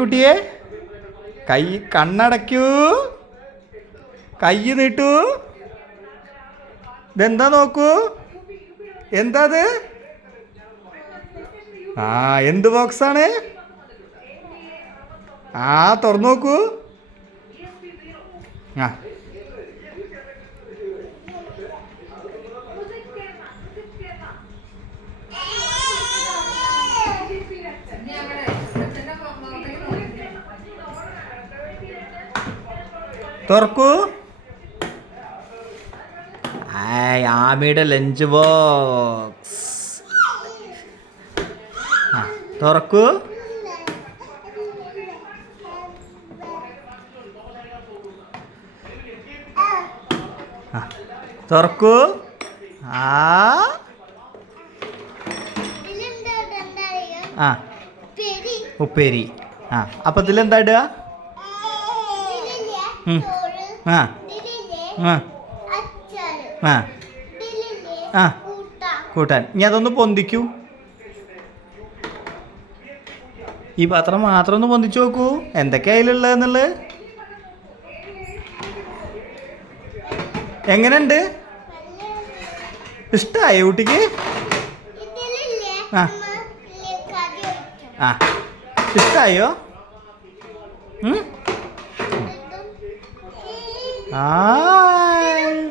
കുട്ടിയെ കൈ കണ്ണടയ്ക്കൂ. കൈ നീട്ടു. ഇതെന്താ നോക്കൂ? എന്താ അത് ആ എന്ത് ബോക്സാണ്? ആ തുറന്നു നോക്കൂ ആ. തുറക്കൂ. ആമിയുടെ ലഞ്ച് ബോക്സ്. തുറക്കൂ. തുറക്കൂ. ആ. ഉപ്പേരി. ആ അപ്പം ഇതിലെന്താ ഇടുക. കൂട്ടാൻ. ഇനി അതൊന്ന് പൊന്തിക്കൂ. ഈ പാത്രം മാത്രം ഒന്ന് പൊന്തിച്ചു നോക്കൂ. എന്തൊക്കെയാ അതിലുള്ളതെന്നുള്ളത്? എങ്ങനെയുണ്ട്? ഇഷ്ടമായി കുട്ടിക്ക്? ആ. ആ. ഇഷ്ടമായോ 哎。